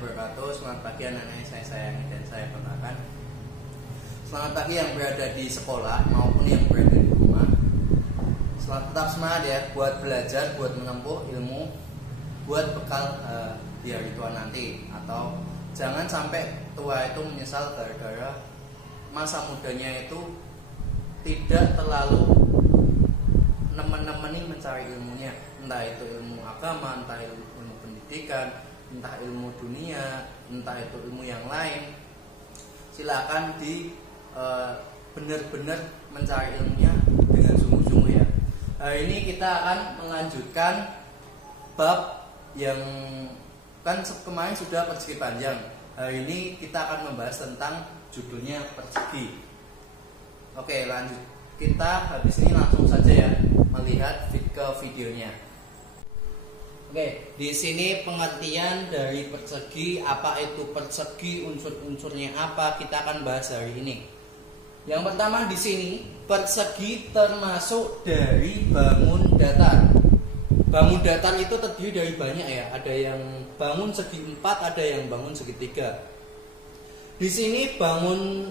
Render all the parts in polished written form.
wabarakatuh. Selamat pagi anak-anak yang saya sayangi dan saya banggakan. Selamat pagi yang berada di sekolah maupun yang berada di rumah. Selamat tetap semangat ya buat belajar, buat menempuh ilmu, buat bekal di hari tua nanti. Atau jangan sampai tua itu menyesal gara-gara masa mudanya itu tidak terlalu nemen-nemeni mencari ilmunya, entah itu ilmu agama, entah ilmu pendidikan, entah ilmu dunia, entah itu ilmu yang lain. Silakan benar-benar mencari ilmunya dengan sungguh-sungguh ya. Hari ini kita akan melanjutkan bab yang kan kemarin sudah persegi panjang. Hari ini kita akan membahas tentang judulnya persegi. Oke, lanjut. Kita habis ini langsung saja ya melihat ke videonya. Oke, di sini pengertian dari persegi, apa itu persegi, unsur-unsurnya apa, kita akan bahas hari ini. Yang pertama di sini, persegi termasuk dari bangun datar. Bangun datar itu terdiri dari banyak ya, ada yang bangun segi 4, ada yang bangun segi 3. Di sini bangun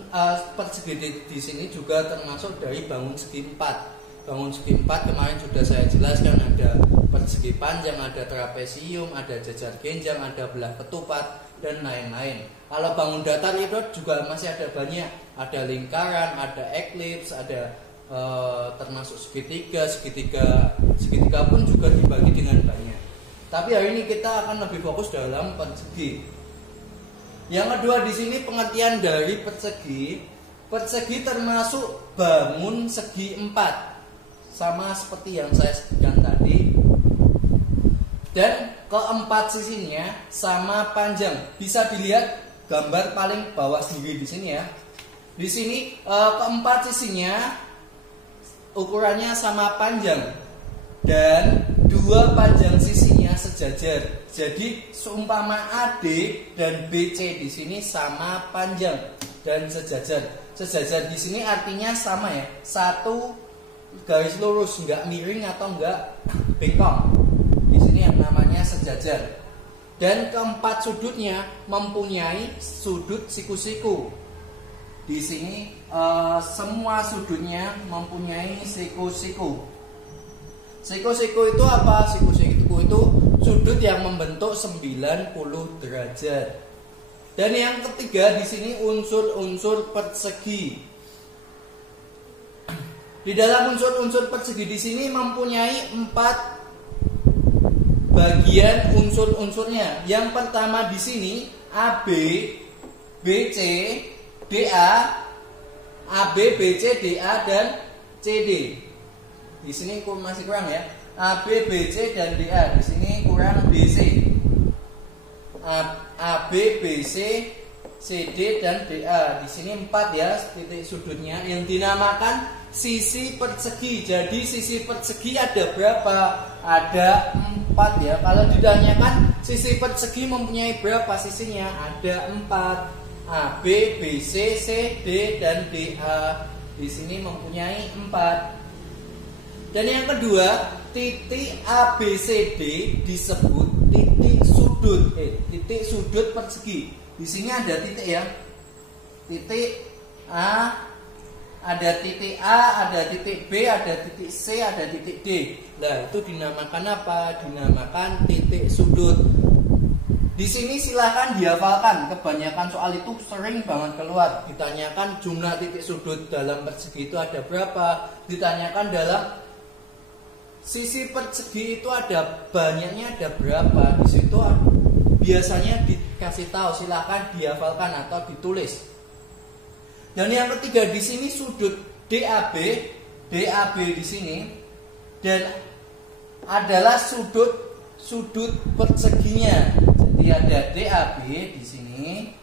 persegi di sini juga termasuk dari bangun segi 4. Bangun segi 4 kemarin sudah saya jelaskan, ada persegi panjang, ada trapesium, ada jajar genjang, ada belah ketupat dan lain-lain. Kalau bangun datar itu juga masih ada banyak, ada lingkaran, ada eklips, ada termasuk segitiga pun juga dibagi dengan banyak. Tapi hari ini kita akan lebih fokus dalam persegi. Yang kedua di sini pengertian dari persegi. Persegi termasuk bangun segi 4, sama seperti yang saya sebutkan tadi. Dan keempat sisinya sama panjang. Bisa dilihat gambar paling bawah sendiri di sini ya. Di sini keempat sisinya ukurannya sama panjang dan dua panjang sisinya sejajar. Jadi seumpama AD dan BC di sini sama panjang dan sejajar. Sejajar di sini artinya sama ya, satu garis lurus, nggak miring atau nggak bengkok. Di sini yang namanya sejajar. Dan keempat sudutnya mempunyai sudut siku-siku. Di sini semua sudutnya mempunyai siku-siku. Siku-siku itu apa? Siku-siku itu sudut yang membentuk 90 derajat. Dan yang ketiga di sini unsur-unsur persegi. Di dalam unsur-unsur persegi di sini mempunyai 4 bagian unsur-unsurnya. Yang pertama di sini AB, BC, DA, AB, BC, DA dan CD. Di sini masih kurang ya. AB, BC dan DA. Di sini kurang BC. AB, BC, CD dan DA. Di sini 4 ya titik sudutnya yang dinamakan sisi persegi. Jadi sisi persegi ada berapa? Ada 4 ya. Kalau ditanyakan sisi persegi mempunyai berapa sisinya? Ada 4. A, B, B, C, C, D dan DA. Di sini mempunyai 4. Dan yang kedua, titik ABCD disebut titik sudut. Titik sudut persegi. Di sini ada titik ya. Titik A, ada titik A, ada titik B, ada titik C, ada titik D. Nah, itu dinamakan apa? Dinamakan titik sudut. Di sini silahkan dihafalkan. Kebanyakan soal itu sering banget keluar. Ditanyakan jumlah titik sudut dalam persegi itu ada berapa? Ditanyakan dalam sisi persegi itu ada banyaknya ada berapa? Di situ biasanya dikasih tahu, silahkan dihafalkan atau ditulis. Dan yang ketiga di sini sudut DAB di sini dan adalah sudut perseginya. Jadi ada DAB di sini,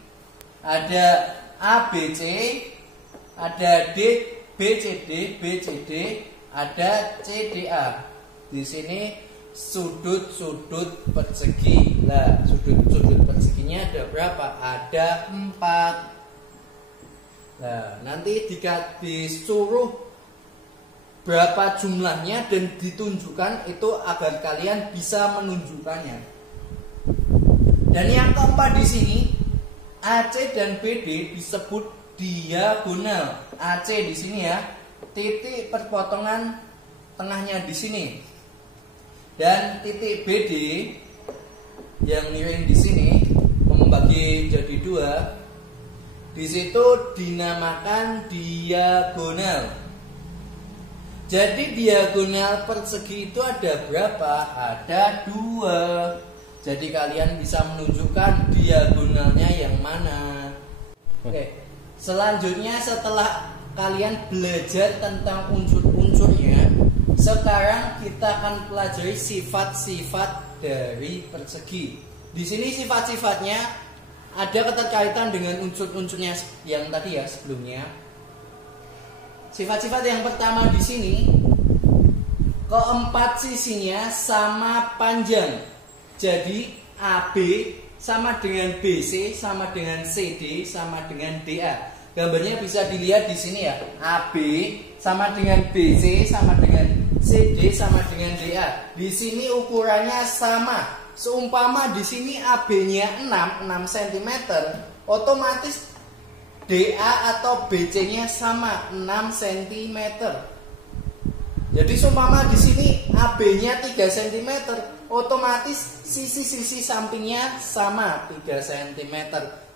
ada ABC, ada BCD, ada CDA. Di sini sudut-sudut persegi. Nah, sudut-sudut perseginya ada berapa? Ada 4. Nah, nanti jika disuruh berapa jumlahnya dan ditunjukkan itu agar kalian bisa menunjukkannya. Dan yang keempat di sini AC dan BD disebut diagonal. AC di sini ya, titik perpotongan tengahnya di sini. Dan titik BD yang miring di sini membagi jadi dua. Di situ dinamakan diagonal. Jadi diagonal persegi itu ada berapa? Ada 2. Jadi kalian bisa menunjukkan diagonalnya yang mana. Oke. Selanjutnya setelah kalian belajar tentang unsur-unsurnya, sekarang kita akan pelajari sifat-sifat dari persegi. Di sini sifat-sifatnya ada keterkaitan dengan unsur-unsurnya yang tadi ya sebelumnya. Sifat-sifat yang pertama di sini, keempat sisinya sama panjang. Jadi AB sama dengan BC sama dengan CD sama dengan DA. Gambarnya bisa dilihat di sini ya. AB sama dengan BC sama dengan CD sama dengan DA. Di sini ukurannya sama. Seumpama di sini AB-nya 6 cm, otomatis DA atau BC-nya sama 6 cm. Jadi seumpama di sini AB-nya 3 cm, otomatis sisi-sisi sampingnya sama 3 cm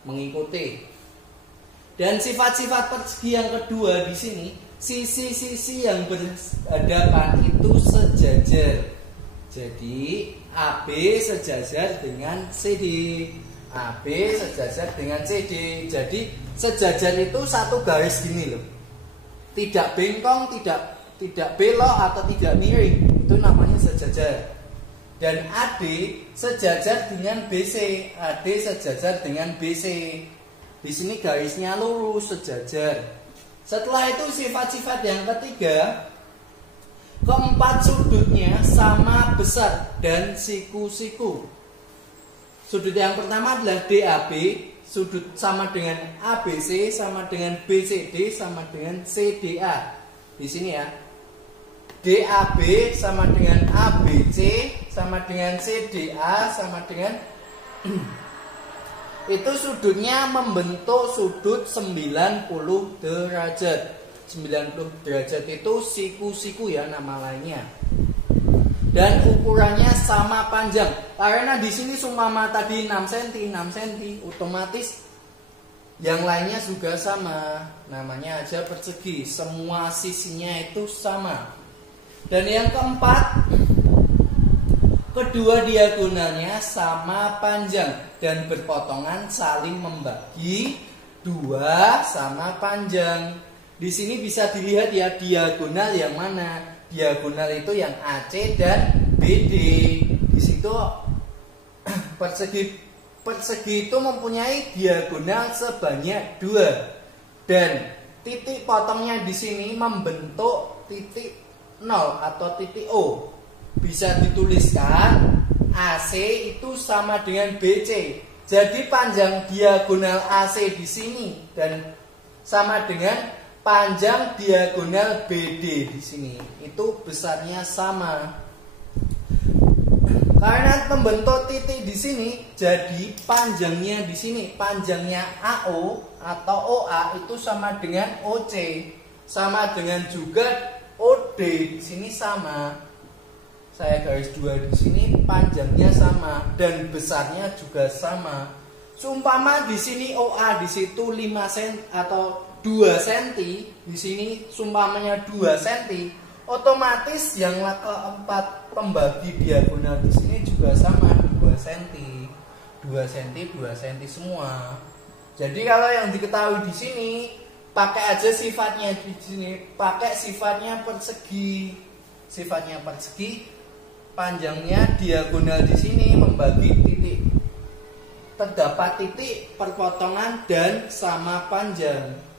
mengikuti. Dan sifat-sifat persegi yang kedua di sini, sisi-sisi yang berhadapan itu sejajar. Jadi AB sejajar dengan CD, AB sejajar dengan CD. Jadi sejajar itu satu garis gini loh. Tidak bengkong, tidak belok atau tidak miring. Itu namanya sejajar. Dan AD sejajar dengan BC, AD sejajar dengan BC. Di sini garisnya lurus sejajar. Setelah itu sifat-sifat yang ketiga, keempat sudutnya sama besar dan siku-siku. Sudut yang pertama adalah DAB, sudut sama dengan ABC sama dengan BCD sama dengan CDA. Di sini ya. DAB sama dengan ABC sama dengan CDA sama dengan itu sudutnya membentuk sudut 90 derajat. 90 derajat itu siku-siku ya nama lainnya. Dan ukurannya sama panjang. Karena di sini seumpama tadi 6 cm, 6 cm, otomatis yang lainnya juga sama. Namanya aja persegi. Semua sisinya itu sama. Dan yang keempat, kedua diagonalnya sama panjang dan berpotongan saling membagi 2 sama panjang. Di sini bisa dilihat ya diagonal yang mana. Diagonal itu yang AC dan BD. Di situ persegi itu mempunyai diagonal sebanyak 2. Dan titik potongnya di sini membentuk titik 0 atau titik O. Bisa dituliskan AC itu sama dengan BC. Jadi panjang diagonal AC di sini dan sama dengan panjang diagonal BD di sini. Itu besarnya sama. Karena membentuk titik di sini, jadi panjangnya di sini, panjangnya AO atau OA itu sama dengan OC. Sama dengan juga OD di sini sama. Saya garis 2 di sini, panjangnya sama dan besarnya juga sama. Seumpama di sini OA di situ 5 cm atau 2 cm, di sini seumpamanya 2 cm, otomatis yang keempat pembagi diagonal di sini juga sama 2 cm. 2 cm, 2 cm semua. Jadi kalau yang diketahui di sini pakai aja sifatnya di sini, pakai sifatnya persegi. Sifatnya persegi, panjangnya diagonal di sini membagi titik. Terdapat titik perpotongan dan sama panjang.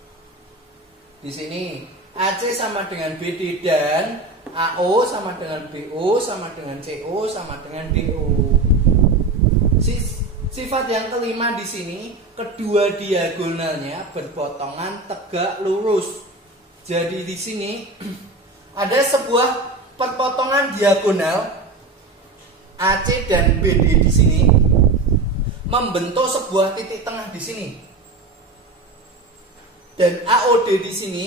Di sini AC sama dengan BD dan AO sama dengan BO sama dengan CO sama dengan DO. Sifat yang kelima di sini, kedua diagonalnya berpotongan tegak lurus. Jadi di sini ada sebuah perpotongan diagonal AC dan BD di sini membentuk sebuah titik tengah di sini. Dan AOD di sini,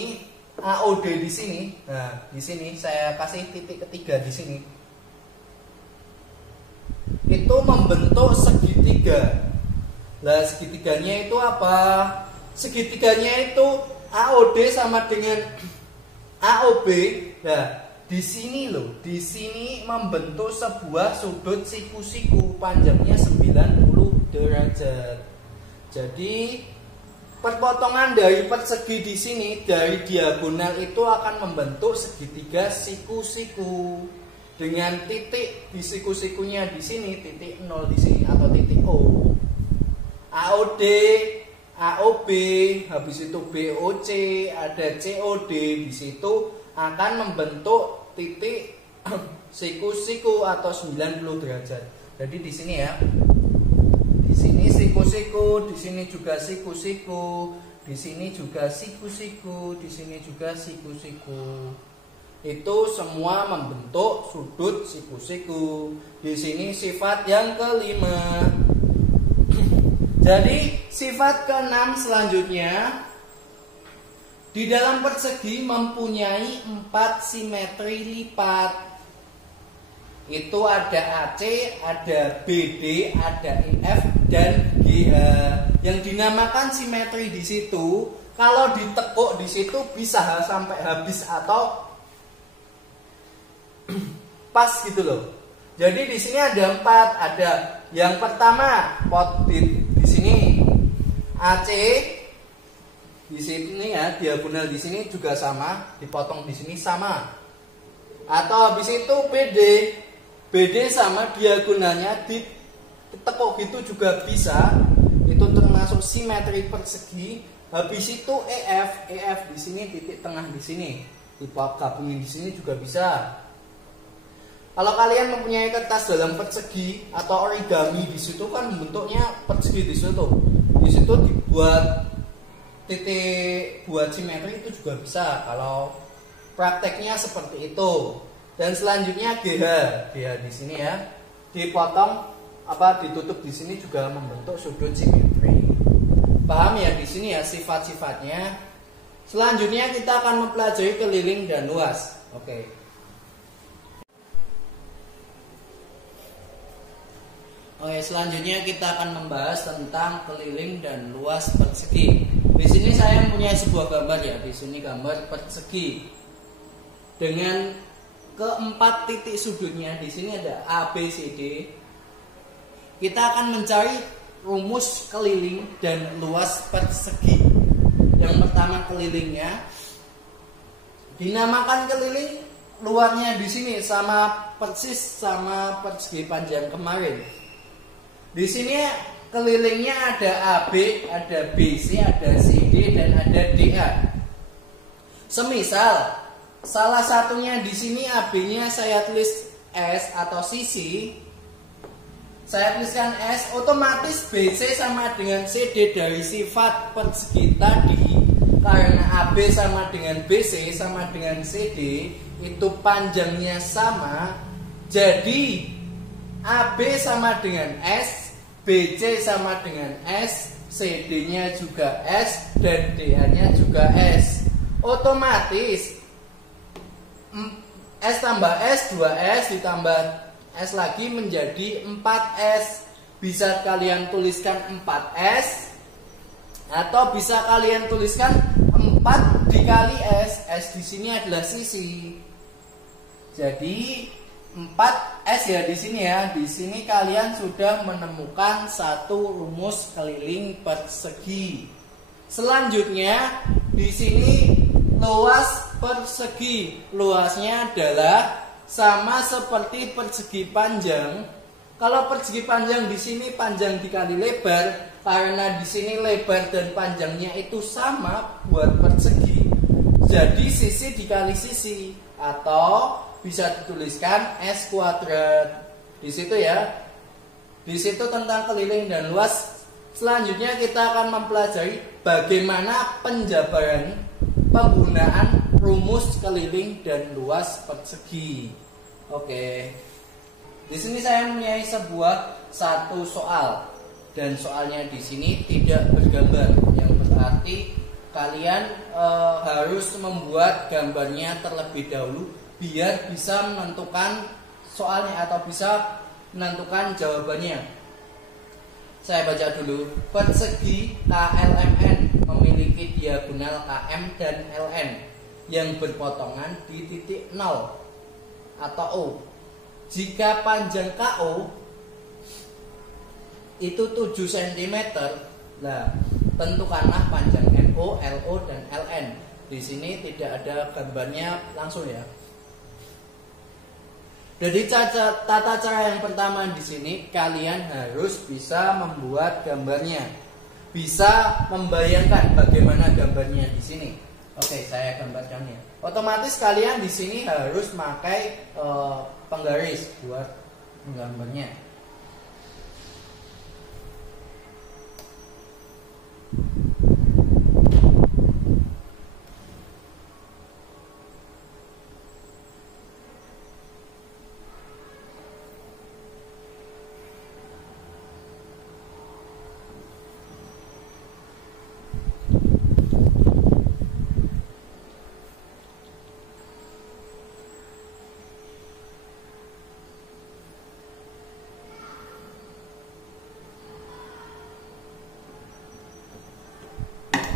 AOD di sini. Nah, di sini saya kasih titik ketiga di sini. Itu membentuk segitiga. Lah, segitiganya itu apa? Segitiganya itu AOD sama dengan AOB. Nah, di sini loh, di sini membentuk sebuah sudut siku-siku panjangnya 90 derajat. Jadi perpotongan dari persegi di sini dari diagonal itu akan membentuk segitiga siku-siku dengan titik di siku-sikunya di sini, titik 0 di sini atau titik O. AOD, AOB, habis itu BOC, ada COD, di situ akan membentuk titik siku-siku atau 90 derajat. Jadi di sini ya. Di sini siku-siku, di sini juga siku-siku, di sini juga siku-siku, di sini juga siku-siku. Itu semua membentuk sudut siku-siku. Di sini sifat yang kelima. Jadi sifat keenam selanjutnya, di dalam persegi mempunyai 4 simetri lipat. Itu ada AC, ada BD, ada EF dan GH. Yang dinamakan simetri di situ, kalau ditekuk di situ bisa sampai habis atau pas gitu loh. Jadi di sini ada 4, ada yang pertama pot di sini AC, di sini ya diagonal di sini juga sama, dipotong di sini sama. Atau habis itu BD, BD sama diagonalnya ditekuk gitu juga bisa. Itu termasuk simetri persegi. Habis itu EF, EF di sini titik tengah di sini, digabungin di sini juga bisa. Kalau kalian mempunyai kertas dalam persegi atau origami, di situ kan bentuknya persegi di situ. Di situ dibuat titik buat simetri itu juga bisa. Kalau prakteknya seperti itu. Dan selanjutnya GH, GH di sini ya, dipotong ditutup di sini juga membentuk sudut simetri. Paham ya di sini ya sifat-sifatnya. Selanjutnya kita akan mempelajari keliling dan luas. Oke. Oke, selanjutnya kita akan membahas tentang keliling dan luas persegi. Di sini saya mempunyai sebuah gambar ya. Di sini gambar persegi dengan keempat titik sudutnya. Di sini ada A, B, C, D. Kita akan mencari rumus keliling dan luas persegi. Yang pertama kelilingnya dinamakan keliling, luarnya di sini sama persis sama persegi panjang kemarin. Di sini kelilingnya ada AB, ada BC, ada CD dan ada DA. Semisal salah satunya di sini AB-nya saya tulis S atau sisi, saya tuliskan S, otomatis BC sama dengan CD dari sifat persegi tadi. Karena AB sama dengan BC sama dengan CD itu panjangnya sama, jadi AB sama dengan S, BC sama dengan S, CD-nya juga S, dan DA-nya juga S. Otomatis S tambah S, 2S ditambah S lagi menjadi 4S. Bisa kalian tuliskan 4S, atau bisa kalian tuliskan 4 dikali S. S di sini adalah sisi. Jadi 4S ya di sini ya. Di sini kalian sudah menemukan satu rumus keliling persegi. Selanjutnya di sini luas persegi. Luasnya adalah sama seperti persegi panjang. Kalau persegi panjang di sini panjang dikali lebar, karena di sini lebar dan panjangnya itu sama buat persegi. Jadi sisi dikali sisi, atau bisa dituliskan S kuadrat. Di situ ya. Di situ tentang keliling dan luas. Selanjutnya kita akan mempelajari bagaimana penjabaran penggunaan rumus keliling dan luas persegi. Oke. Di sini saya mempunyai satu soal. dan soalnya di sini tidak bergambar, yang berarti kalian harus membuat gambarnya terlebih dahulu biar bisa menentukan soalnya atau bisa menentukan jawabannya. Saya baca dulu. Persegi KLMN memiliki diagonal KM dan LN yang berpotongan di titik 0 atau O. Jika panjang KO itu 7 cm, nah tentukanlah panjang NO, LO dan LN. Di sini tidak ada gambarnya langsung ya. Jadi tata cara yang pertama di sini kalian harus bisa membuat gambarnya, bisa membayangkan bagaimana gambarnya di sini. Oke, saya gambarkannya. Otomatis kalian di sini harus pakai penggaris buat menggambarnya.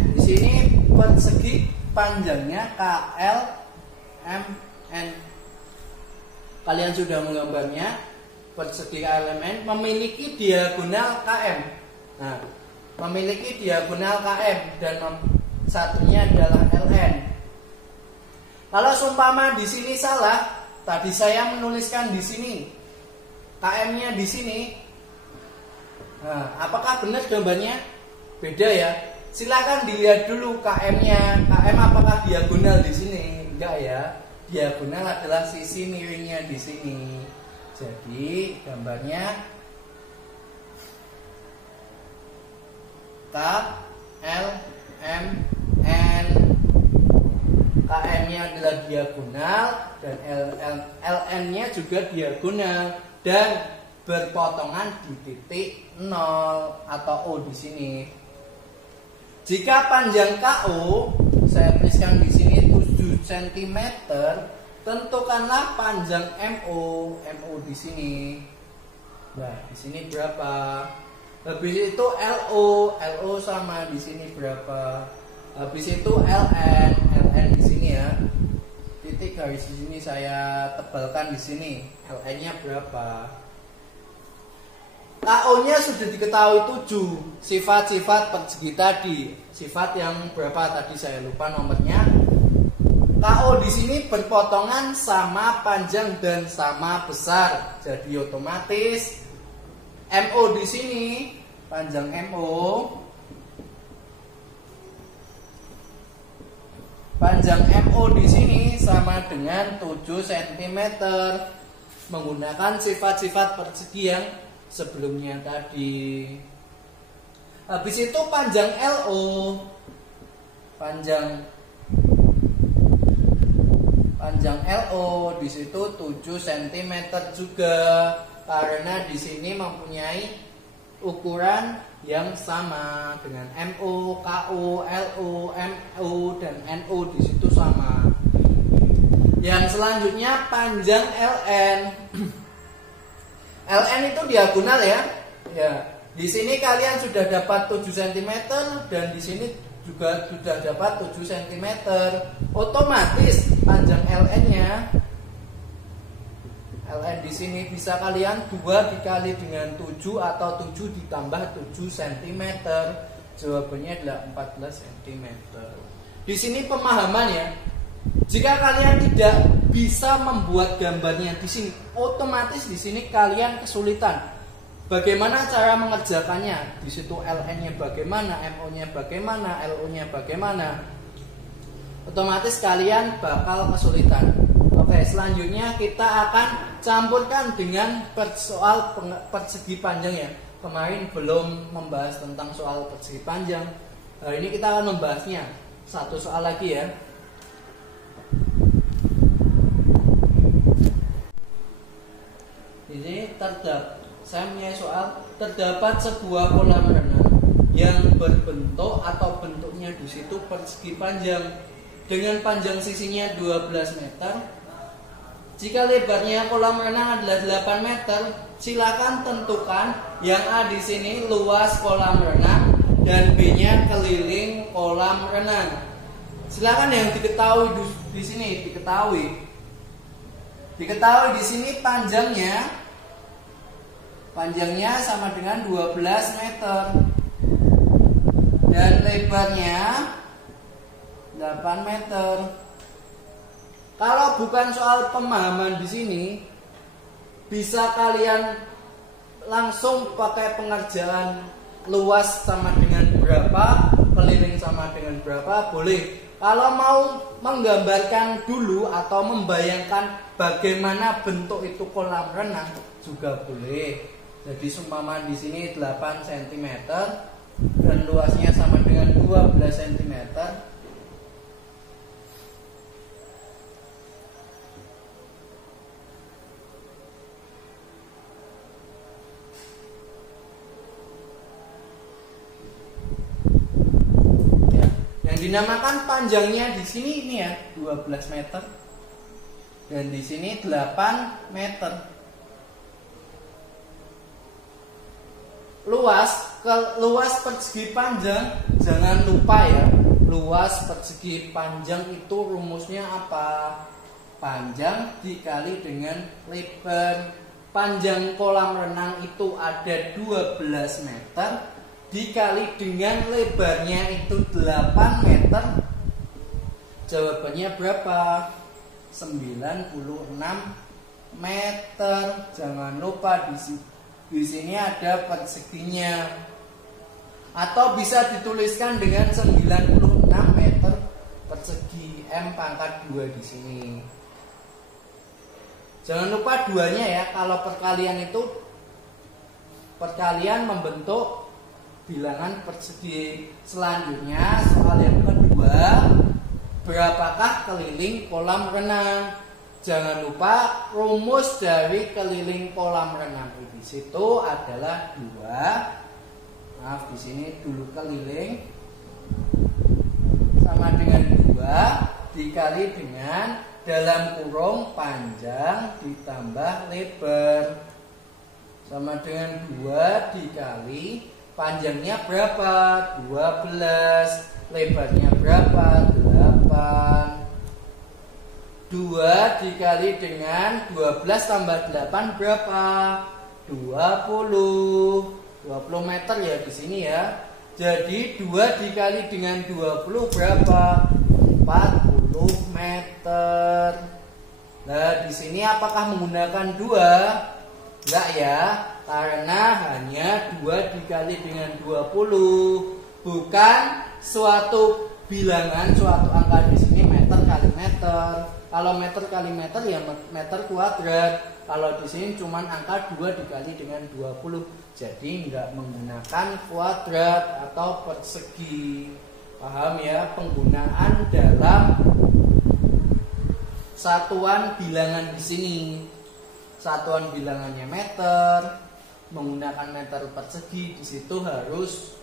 Di sini persegi panjangnya KLMN. Kalian sudah menggambarnya. Persegi KLMN memiliki diagonal KM. Nah, memiliki diagonal KM dan satunya adalah LN. Kalau seumpama di sini salah, tadi saya menuliskan di sini KM-nya di sini. Nah, apakah benar gambarnya? Beda ya. Silakan dilihat dulu KM-nya. KM apakah diagonal di sini? Enggak ya. Diagonal adalah sisi miringnya di sini. Jadi gambarnya K L M N. KM-nya adalah diagonal dan LN-nya juga diagonal dan berpotongan di titik 0 atau O di sini. Jika panjang KO, saya tuliskan di sini 7 cm, tentukanlah panjang MO. MO di sini. Nah, di sini berapa? Habis itu LO. LO sama di sini berapa? Habis itu LN. LN di sini ya. Titik garis di sini saya tebalkan di sini. LN-nya berapa? KO-nya sudah diketahui 7. Sifat-sifat persegi tadi. Sifat yang berapa tadi saya lupa nomornya. KO di sini berpotongan sama panjang dan sama besar. Jadi otomatis MO di sini panjang MO. Panjang MO di sini sama dengan 7 cm. Menggunakan sifat-sifat persegi yang sebelumnya tadi. Habis itu panjang LO. Panjang LO di situ 7 cm juga karena di sini mempunyai ukuran yang sama dengan MO, KO, LO, MO dan NO di situ sama. Yang selanjutnya panjang LN. LN itu diagonal ya. Ya, di sini kalian sudah dapat 7 cm dan di sini juga sudah dapat 7 cm. Otomatis panjang LN-nya di sini bisa kalian 2 dikali dengan 7 atau 7 ditambah 7 cm. Jawabannya adalah 14 cm. Di sini pemahaman ya. Jika kalian tidak bisa membuat gambarnya di sini, otomatis di sini kalian kesulitan. Bagaimana cara mengerjakannya? Di situ LN-nya bagaimana, MO-nya bagaimana, LO-nya bagaimana? Otomatis kalian bakal kesulitan. Oke, selanjutnya kita akan campurkan dengan soal persegi panjang ya. Kemarin belum membahas tentang soal persegi panjang. Hari ini kita akan membahasnya. Satu soal lagi ya. Ini terdapat saya punya soal. Terdapat sebuah kolam renang yang berbentuk atau bentuknya di situ persegi panjang dengan panjang sisinya 12 meter. Jika lebarnya kolam renang adalah 8 meter, silakan tentukan yang A di sini luas kolam renang dan B-nya keliling kolam renang. Silakan yang diketahui di sini diketahui di sini panjangnya sama dengan 12 meter dan lebarnya 8 meter. Kalau bukan soal pemahaman di sini, bisa kalian langsung pakai pengerjaan luas sama dengan berapa, keliling sama dengan berapa, boleh. Kalau mau menggambarkan dulu atau membayangkan bagaimana bentuk itu kolam renang juga boleh. Jadi seumpama di sini 8 cm dan luasnya sama dengan 12 cm. Dinamakan panjangnya di sini ini ya 12 meter dan di sini 8 meter. Luas persegi panjang, jangan lupa ya, luas persegi panjang itu rumusnya apa? Panjang dikali dengan lebar. Panjang kolam renang itu ada 12 meter dikali dengan lebarnya itu 8 meter. Jawabannya berapa? 96 meter. Jangan lupa di sini ada perseginya. Atau bisa dituliskan dengan 96 meter persegi, M pangkat 2 di sini. Jangan lupa duanya ya. Kalau perkalian membentuk bilangan persegi. Selanjutnya soal yang kedua, berapakah keliling kolam renang? Jangan lupa rumus dari keliling kolam renang di situ adalah 2. Maaf, di sini dulu keliling sama dengan 2 dikali dengan dalam kurung panjang ditambah lebar sama dengan 2 dikali panjangnya berapa? 12. Lebarnya berapa? 8. 2 dikali dengan 12 tambah 8 berapa? 20. 20 meter ya di sini ya. Jadi 2 dikali dengan 20 berapa? 40 meter. Nah, di sini apakah menggunakan 2? Enggak ya. Karena hanya 2 dikali dengan 20, bukan suatu bilangan, suatu angka di sini meter kali meter. Kalau meter kali meter ya meter kuadrat. Kalau di sini cuma angka 2 dikali dengan 20. Jadi nggak menggunakan kuadrat atau persegi. Paham ya? Penggunaan dalam satuan bilangan di sini. Satuan bilangannya meter. Menggunakan meter persegi di situ harus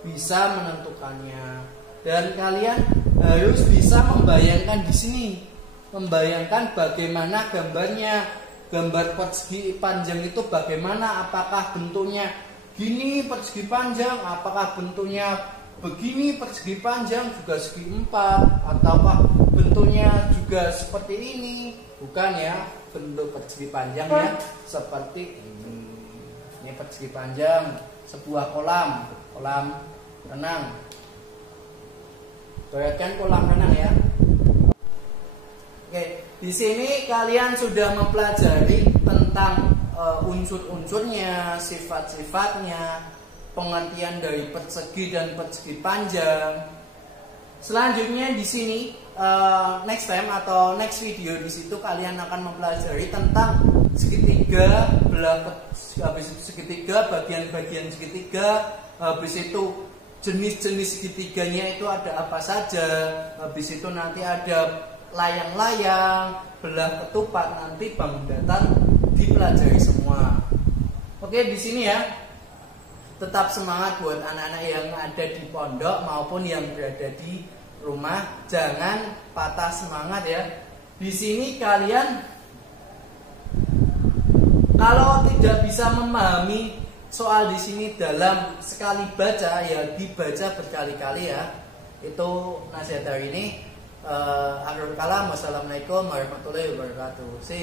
bisa menentukannya, dan kalian harus bisa membayangkan di sini, membayangkan bagaimana gambarnya, gambar persegi panjang itu bagaimana, apakah bentuknya gini persegi panjang, apakah bentuknya begini persegi panjang juga segi 4, ataukah bentuknya juga seperti ini. Bukan ya, bentuk persegi panjangnya seperti ini. Ini persegi panjang sebuah kolam renang. Bayangkan kolam renang ya. Oke, di sini kalian sudah mempelajari tentang unsur-unsurnya, sifat-sifatnya, pengertian dari persegi dan persegi panjang. Selanjutnya di sini next time atau next video di situ kalian akan mempelajari tentang segitiga, habis itu segitiga, bagian-bagian segitiga, habis itu jenis-jenis segitiganya itu ada apa saja, habis itu nanti ada layang-layang, belah ketupat, nanti bangun datar dipelajari semua. Oke, di sini ya. Tetap semangat buat anak-anak yang ada di pondok maupun yang berada di rumah. Jangan patah semangat ya. Di sini kalian kalau tidak bisa memahami soal di sini dalam sekali baca, ya dibaca berkali-kali ya. Itu nasihat hari ini. Akhirul kalam. Wassalamualaikum warahmatullahi wabarakatuh.